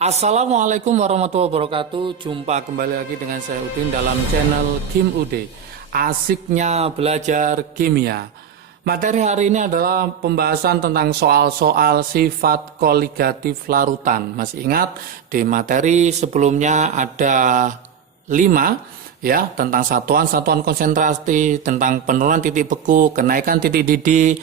Assalamualaikum warahmatullahi wabarakatuh. Jumpa kembali lagi dengan saya Udin dalam channel Kim Ude. Asiknya belajar kimia. Materi hari ini adalah pembahasan tentang soal-soal sifat koligatif larutan. Masih ingat di materi sebelumnya ada 5 ya, tentang satuan konsentrasi, tentang penurunan titik beku, kenaikan titik didih,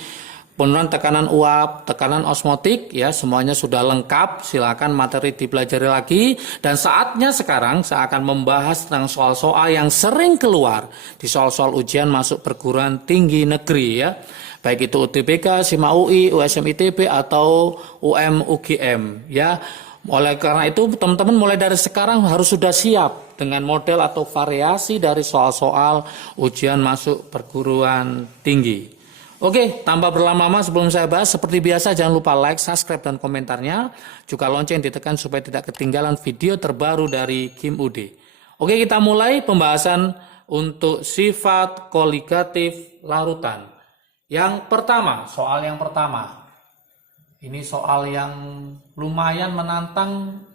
penurunan tekanan uap, tekanan osmotik, ya semuanya sudah lengkap. Silakan materi dipelajari lagi. Dan saatnya sekarang saya akan membahas tentang soal-soal yang sering keluar di soal-soal ujian masuk perguruan tinggi negeri ya. Baik itu UTBK, SIMA UI, USM ITB atau UM UGM ya. Oleh karena itu teman-teman mulai dari sekarang harus sudah siap dengan model atau variasi dari soal-soal ujian masuk perguruan tinggi. Oke, tanpa berlama-lama sebelum saya bahas, seperti biasa jangan lupa like, subscribe, dan komentarnya. Juga lonceng ditekan supaya tidak ketinggalan video terbaru dari Kim Ude. Oke, kita mulai pembahasan untuk sifat koligatif larutan. Yang pertama, soal yang pertama. Ini soal yang lumayan menantang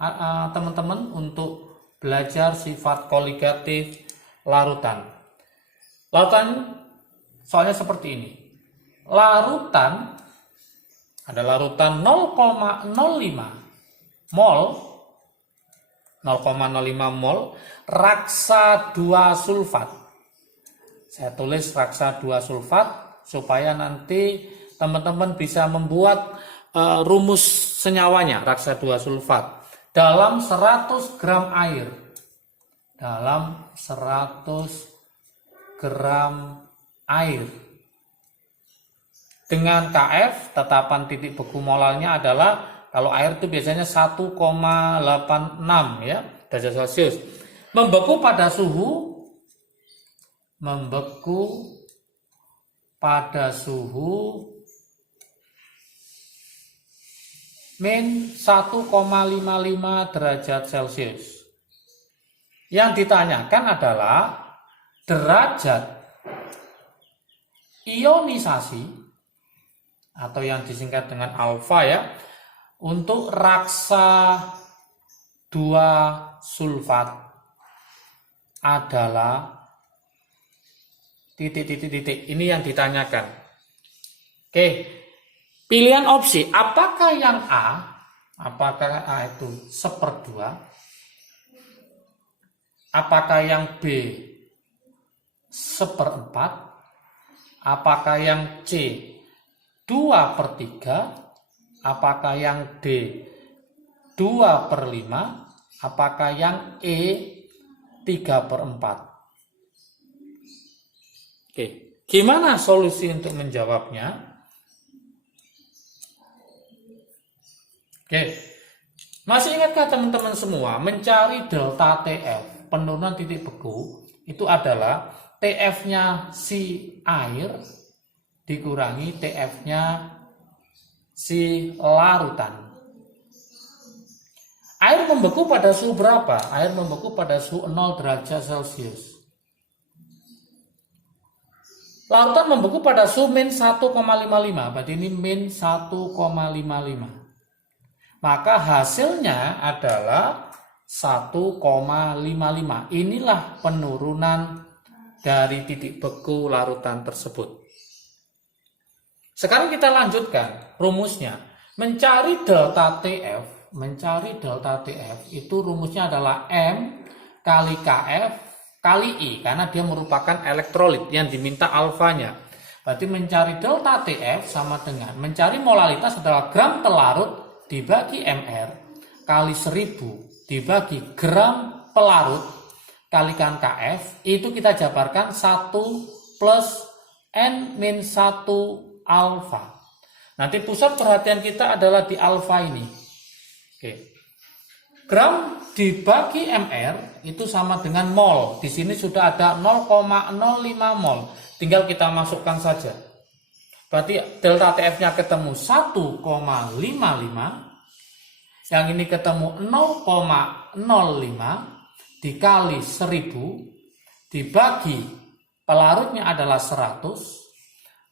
teman-teman untuk belajar sifat koligatif larutan. Larutan soalnya seperti ini. Larutan ada larutan 0,05 mol 0,05 mol raksa 2 sulfat. Saya tulis raksa 2 sulfat supaya nanti teman-teman bisa membuat rumus senyawanya. Raksa 2 sulfat dalam 100 gram air. Dalam 100 gram air. Dengan KF, tetapan titik beku molalnya adalah, kalau air itu biasanya 1,86 ya, derajat Celcius. Membeku pada suhu min 1,55 derajat Celcius. Yang ditanyakan adalah derajat ionisasi atau yang disingkat dengan alfa ya, untuk raksa 2 sulfat adalah titik. Ini yang ditanyakan. Oke, pilihan opsi, apakah yang A? Apakah A itu 1/2? Apakah yang B 1/4? Apakah yang C 2/3, apakah yang D 2/5, apakah yang E 3/4? Oke, gimana solusi untuk menjawabnya? Oke, masih ingatkah teman-teman semua mencari delta TF, penurunan titik beku, itu adalah TF-nya si air dikurangi TF-nya si larutan. Air membeku pada suhu berapa? Air membeku pada suhu 0 derajat Celcius. Larutan membeku pada suhu min 1,55. Berarti ini min 1,55. Maka hasilnya adalah 1,55. Inilah penurunan dari titik beku larutan tersebut. Sekarang kita lanjutkan rumusnya. Mencari delta TF itu rumusnya adalah M kali KF kali I, karena dia merupakan elektrolit yang diminta alfanya. Berarti mencari delta TF sama dengan mencari molalitas adalah gram pelarut dibagi MR kali 1000 dibagi gram pelarut kalikan KF, itu kita jabarkan 1 plus N-1 alfa. Nanti pusat perhatian kita adalah di alfa ini. Oke. Gram dibagi MR itu sama dengan mol. Di sini sudah ada 0,05 mol. Tinggal kita masukkan saja. Berarti delta TF-nya ketemu 1,55. Yang ini ketemu 0,05 dikali 1000 dibagi pelarutnya adalah 100.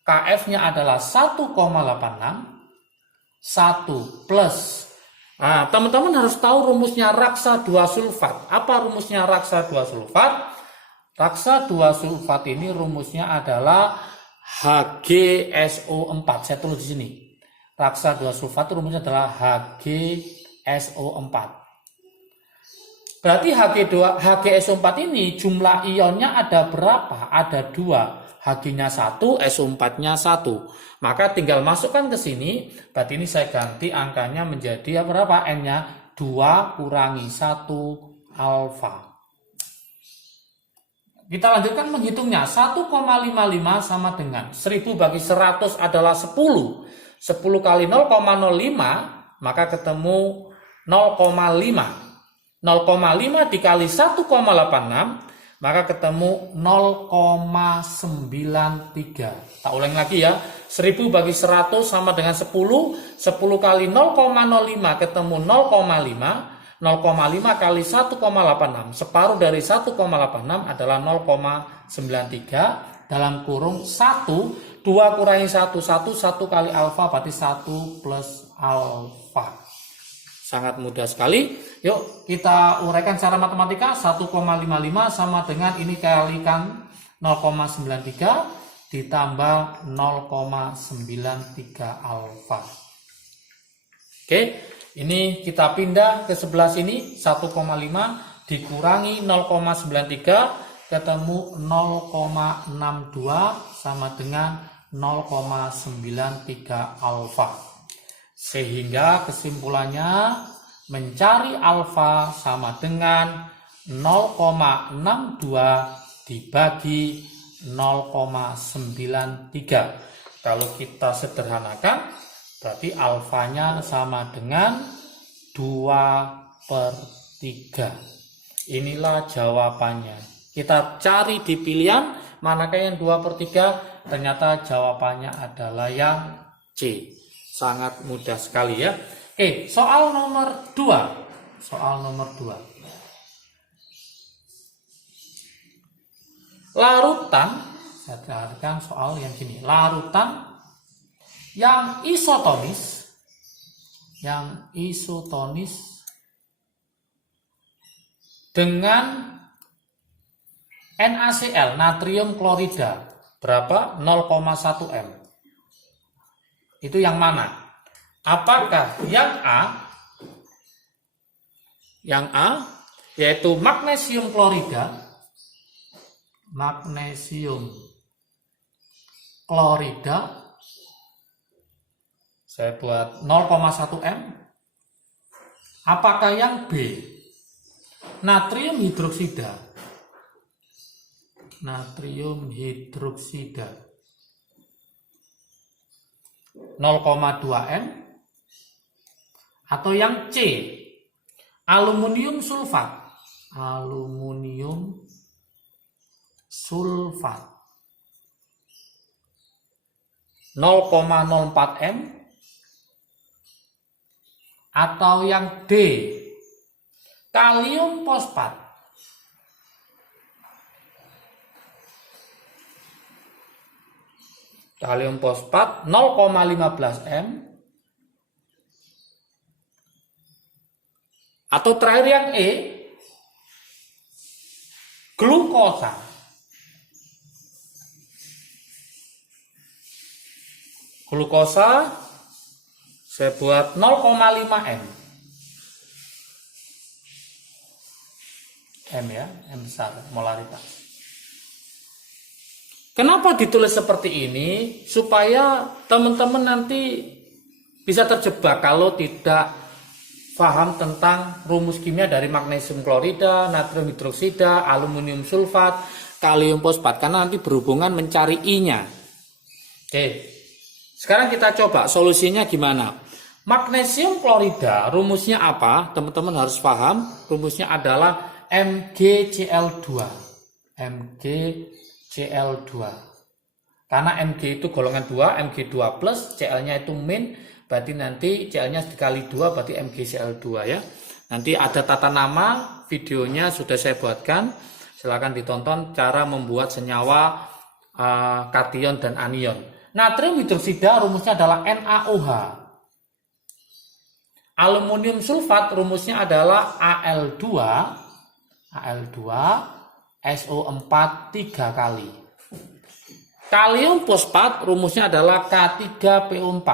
KF-nya adalah 1,86. 1 plus Nah, teman-teman harus tahu rumusnya raksa 2 sulfat. Apa rumusnya raksa 2 sulfat? Raksa 2 sulfat ini rumusnya adalah HgSO4. Saya tulis di sini. Raksa 2 sulfat rumusnya adalah HgSO4. Berarti HgSO4 ini jumlah ionnya ada berapa? Ada 2. Hg-nya 1, SO4-nya 1. Maka tinggal masukkan ke sini. Berarti ini saya ganti angkanya menjadi berapa? N-nya 2 kurangi 1 alfa. Kita lanjutkan menghitungnya. 1,55 sama dengan 1000 bagi 100 adalah 10. 10 kali 0,05 maka ketemu 0,5. 0,5 dikali 1,86 maka ketemu 0,93. Tak ulang lagi ya. 1000 bagi 100 sama dengan 10. 10 kali 0,05 ketemu 0,5. 0,5 kali 1,86. Separuh dari 1,86 adalah 0,93 dalam kurung 1. 2 kurangi 1, 1 kali alfa berarti 1 plus alfa. Sangat mudah sekali. Yuk kita uraikan secara matematika. 1,55 sama dengan ini kalikan 0,93 ditambah 0,93 alfa. Oke, ini kita pindah ke sebelah sini. 1,5 dikurangi 0,93 ketemu 0,62 sama dengan 0,93 alfa. Sehingga kesimpulannya mencari alfa sama dengan 0,62 dibagi 0,93. Kalau kita sederhanakan berarti alfanya sama dengan 2/3. Inilah jawabannya. Kita cari di pilihan manakah yang 2/3. Ternyata jawabannya adalah yang C. Sangat mudah sekali ya. Oke, soal nomor 2. Soal nomor 2. Larutan, saya perhatikan soal yang sini. Larutan yang isotonis dengan NaCl, natrium klorida, berapa? 0,1 m. Itu yang mana? Apakah yang A? Yang A yaitu magnesium klorida. Magnesium klorida. Saya buat 0,1 m. Apakah yang B? Natrium hidroksida. Natrium hidroksida 0,2 m. Atau yang C, aluminium sulfat. Aluminium sulfat 0,04 m. Atau yang D, kalium fosfat. Kalium fosfat 0,15 m. Atau terakhir yang E, glukosa. Glukosa saya buat 0,5 m. M ya, M besar, molaritas. Kenapa ditulis seperti ini? Supaya teman-teman nanti bisa terjebak kalau tidak paham tentang rumus kimia dari magnesium klorida, natrium hidroksida, aluminium sulfat, kalium fosfat. Karena nanti berhubungan mencari I-nya. Oke, sekarang kita coba solusinya gimana. Magnesium klorida rumusnya apa? Teman-teman harus paham. Rumusnya adalah MgCl2. MgCl2. Karena Mg itu golongan 2, Mg2 plus, Cl-nya itu min, berarti nanti Cl-nya dikali 2, berarti MgCl2 ya. Nanti ada tata nama, videonya sudah saya buatkan. Silahkan ditonton cara membuat senyawa kation dan anion. Natrium hidroksida rumusnya adalah NaOH. Aluminium sulfat rumusnya adalah Al2 SO4 3 kali. Kalium fosfat rumusnya adalah K3PO4.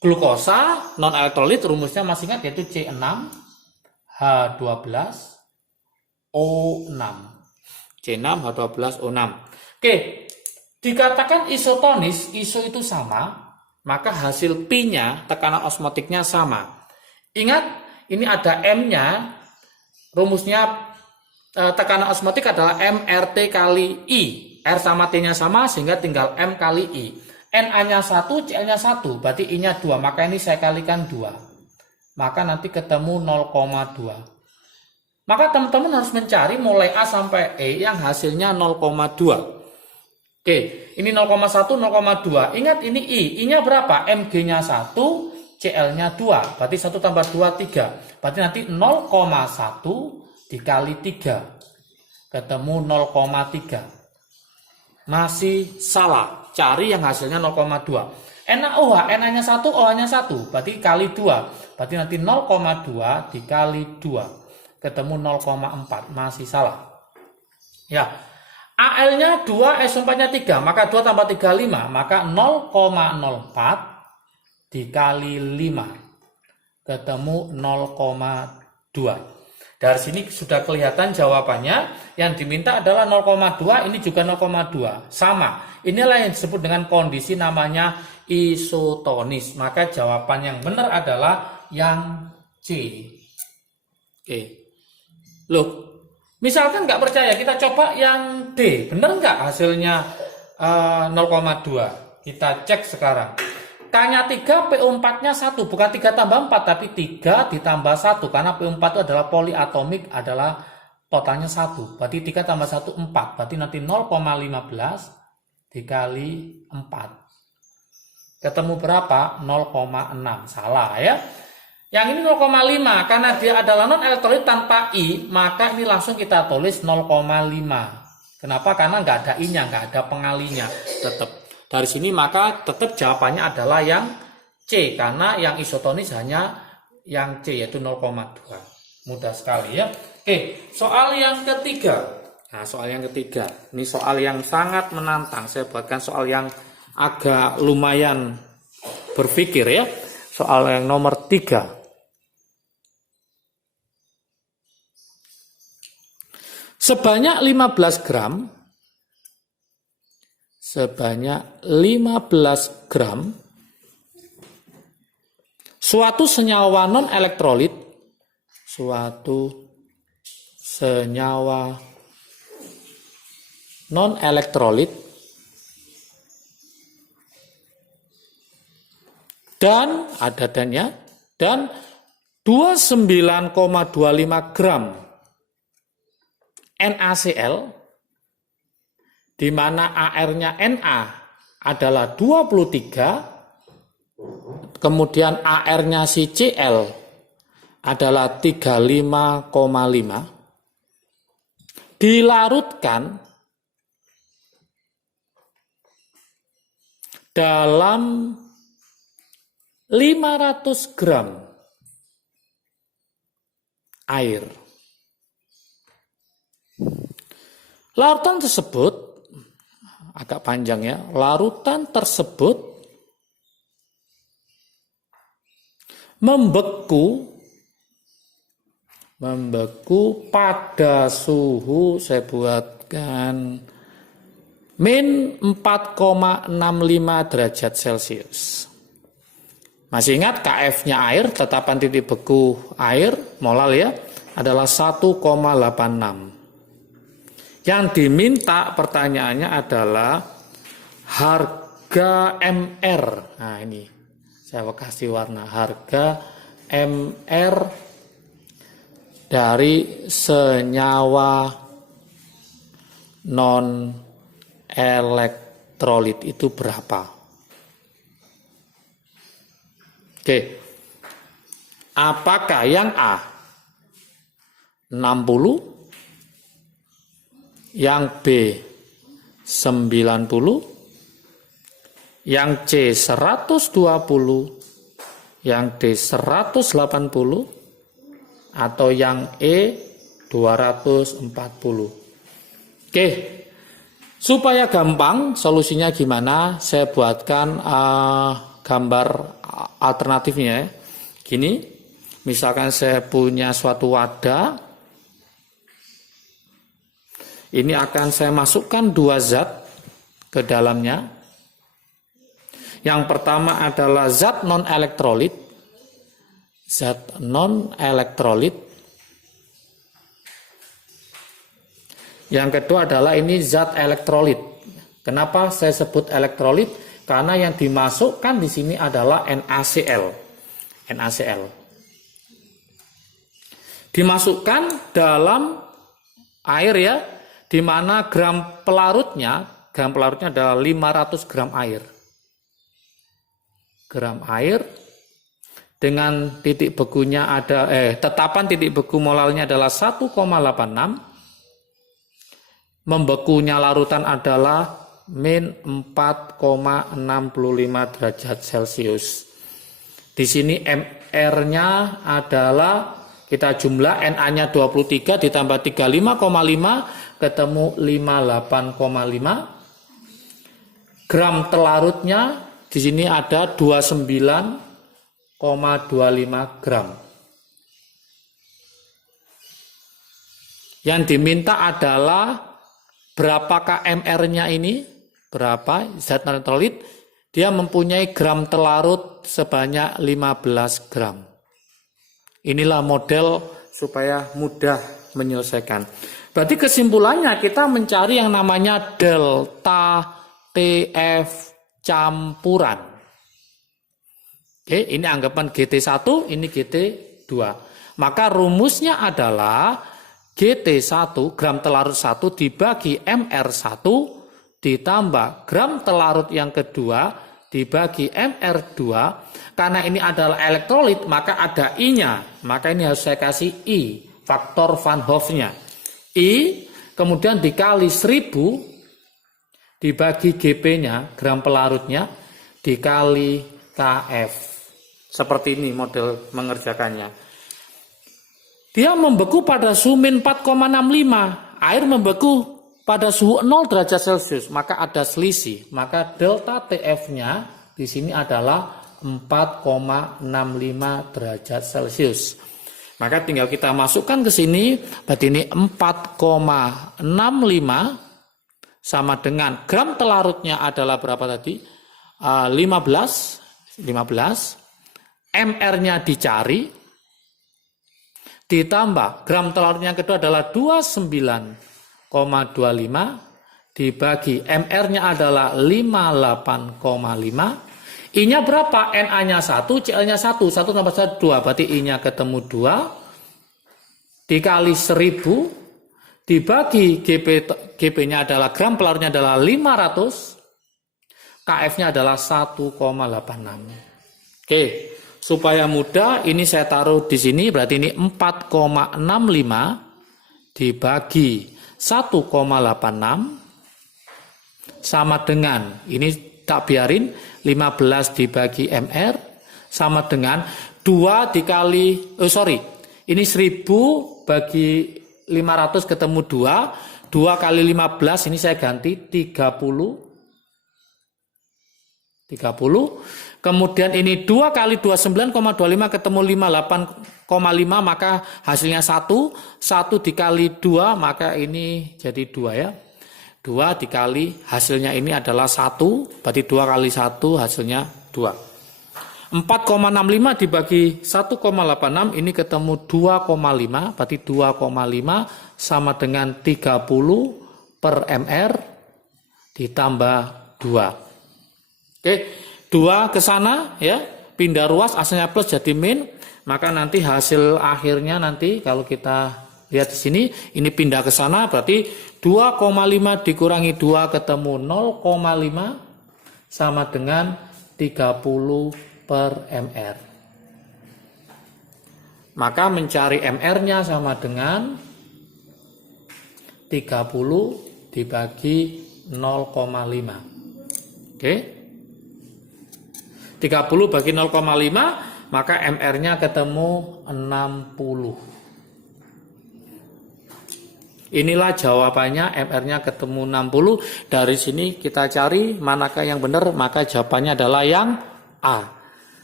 Glukosa non elektrolit rumusnya masih ingat yaitu C6H12O6. C6H12O6. Oke, dikatakan isotonis, iso itu sama, maka hasil Pi-nya, tekanan osmotiknya sama. Ingat, ini ada M-nya, rumusnya tekanan osmotik adalah MRT kali I. R sama T-nya sama, sehingga tinggal M kali I. Na-nya 1, Cl-nya 1, berarti I-nya 2, maka ini saya kalikan 2. Maka nanti ketemu 0,2. Maka teman-teman harus mencari mulai A sampai E yang hasilnya 0,2. Oke, ini 0,1, 0,2. Ingat ini I. I-nya berapa? Mg-nya 1, Cl-nya 2. Berarti 1 tambah 2, 3. Berarti nanti 0,1 dikali 3. Ketemu 0,3. Masih salah. Cari yang hasilnya 0,2. NaOH, Na-nya 1, OH-nya 1. Berarti kali 2. Berarti nanti 0,2 dikali 2. Ketemu 0,4. Masih salah. Ya. Al-nya 2, SO4-nya 3, maka 2 tambah 3, 5, maka 0,04 dikali 5, ketemu 0,2. Dari sini sudah kelihatan jawabannya, yang diminta adalah 0,2, ini juga 0,2, sama. Inilah yang disebut dengan kondisi namanya isotonis, maka jawaban yang benar adalah yang C. Oke. Loh, misalkan nggak percaya, kita coba yang D. Benar nggak hasilnya 0,2? Kita cek sekarang. K-nya 3, PO4-nya 1. Bukan 3 tambah 4, tapi 3 ditambah 1. Karena PO4 itu adalah poliatomik, adalah totalnya 1. Berarti 3 tambah 1, 4. Berarti nanti 0,15 dikali 4. Ketemu berapa? 0,6. Salah ya. Yang ini 0,5 karena dia adalah non elektrolit tanpa I, maka ini langsung kita tulis 0,5. Kenapa? Karena nggak ada I-nya, nggak ada pengalinya. Tetap dari sini maka tetap jawabannya adalah yang C, karena yang isotonis hanya yang C yaitu 0,2. Mudah sekali ya. Oke, soal yang ketiga. Nah, soal yang ketiga. Ini soal yang sangat menantang. Saya buatkan soal yang agak lumayan berpikir ya. Soal yang nomor 3. Sebanyak 15 gram suatu senyawa non elektrolit dan ada dan 29,25 gram NaCl, di mana AR-nya Na adalah 23, kemudian AR-nya si Cl adalah 35,5, dilarutkan dalam 500 gram air. Larutan tersebut agak panjang ya. Larutan tersebut membeku pada suhu, saya buatkan min 4,65 derajat Celcius. Masih ingat KF-nya air, tetapan titik beku air, molal ya, adalah 1,86. Yang diminta pertanyaannya adalah harga MR. Nah ini saya kasih warna, harga MR dari senyawa non elektrolit itu berapa? Oke. Apakah yang A 60, yang B 90, yang C 120, yang D 180, atau yang E 240. Oke, supaya gampang solusinya gimana, saya buatkan gambar alternatifnya ya. Gini, misalkan saya punya suatu wadah, ini akan saya masukkan dua zat ke dalamnya. Yang pertama adalah zat non-elektrolit. Zat non-elektrolit. Yang kedua adalah ini zat elektrolit. Kenapa saya sebut elektrolit? Karena yang dimasukkan di sini adalah NaCl. NaCl. Dimasukkan dalam air ya, di mana gram pelarutnya adalah 500 gram air. Gram air dengan titik begunya ada tetapan titik beku molalnya adalah 1,86. Membekunya larutan adalah min 4,65 derajat Celcius. Di sini MR-nya adalah kita jumlah, Na-nya 23 ditambah 35,5 ketemu 58,5. Gram telarutnya di sini ada 29,25 gram. Yang diminta adalah berapakah MR-nya ini? Berapa zat elektrolit? Dia mempunyai gram telarut sebanyak 15 gram. Inilah model supaya mudah menyelesaikan. Berarti kesimpulannya kita mencari yang namanya delta TF campuran. Oke, ini anggapan GT1, ini GT2. Maka rumusnya adalah GT1, gram telarut 1 dibagi MR1 ditambah gram telarut yang kedua dibagi MR2. Karena ini adalah elektrolit, maka ada I-nya. Maka ini harus saya kasih I, faktor Van Hoff-nya. I, kemudian dikali 1000 dibagi GP-nya, gram pelarutnya, dikali KF. Seperti ini model mengerjakannya. Dia membeku pada suhu min 4,65. Air membeku pada suhu 0 derajat Celcius. Maka ada selisih. Maka delta TF-nya di sini adalah 4,65 derajat Celcius. Maka tinggal kita masukkan ke sini. Berarti ini 4,65 sama dengan gram telarutnya adalah berapa tadi? 15. MR-nya dicari. Ditambah gram telarutnya yang kedua adalah 29,25 dibagi MR-nya adalah 58,5. I-nya berapa? Na-nya 1, Cl-nya 1. 1 tambah 1, 2. Berarti I-nya ketemu 2. Dikali 1000. Dibagi GP-nya adalah gram pelarutnya adalah 500. KF-nya adalah 1,86. Oke. Supaya mudah, ini saya taruh di sini, berarti ini 4,65 dibagi 1,86 sama dengan, ini tak biarin, 15 dibagi MR sama dengan 2 dikali, ini 1000 bagi 500 ketemu 2, 2 kali 15, ini saya ganti 30. Kemudian ini 2 kali 29,25 ketemu 58,5, maka hasilnya 1. 1 dikali 2, maka ini jadi 2 ya. 2 dikali hasilnya ini adalah 1, berarti 2 kali 1 hasilnya 2. 4,65 dibagi 1,86, ini ketemu 2,5, berarti 2,5 sama dengan 30 per MR ditambah 2. Oke, 2 ke sana ya, pindah ruas, asalnya plus jadi min, maka nanti hasil akhirnya nanti kalau kita lihat di sini, ini pindah ke sana berarti 2,5 dikurangi 2 ketemu 0,5 sama dengan 30 per MR. Maka mencari MR-nya sama dengan 30 dibagi 0,5. Oke. 30 bagi 0,5, maka MR-nya ketemu 60. Inilah jawabannya, MR-nya ketemu 60. Dari sini kita cari manakah yang benar, maka jawabannya adalah yang A.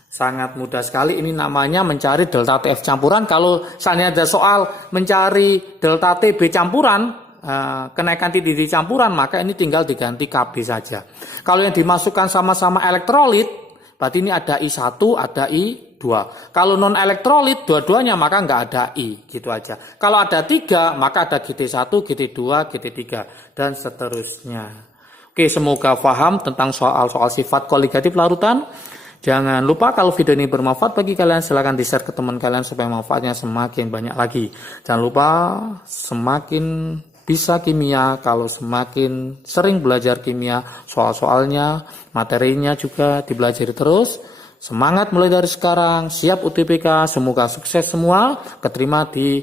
Sangat mudah sekali, ini namanya mencari delta TF campuran. Kalau seandainya ada soal mencari delta TB campuran, kenaikan titik campuran, maka ini tinggal diganti KB saja. Kalau yang dimasukkan sama-sama elektrolit, berarti ini ada I1, ada I2. Kalau non elektrolit dua-duanya, maka nggak ada I, gitu aja. Kalau ada 3, maka ada GT1, GT2, GT3, dan seterusnya. Oke, semoga paham tentang soal-soal sifat koligatif larutan. Jangan lupa kalau video ini bermanfaat bagi kalian, silahkan di-share ke teman kalian supaya manfaatnya semakin banyak lagi. Jangan lupa semakin bisa kimia kalau semakin sering belajar kimia, soal-soalnya, materinya juga dipelajari terus. Semangat mulai dari sekarang, siap UTBK, semoga sukses semua, keterima di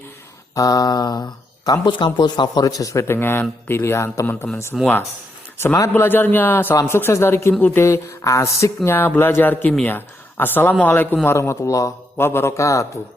kampus-kampus favorit sesuai dengan pilihan teman-teman semua. Semangat belajarnya, salam sukses dari Kim UD, asiknya belajar kimia. Assalamualaikum warahmatullahi wabarakatuh.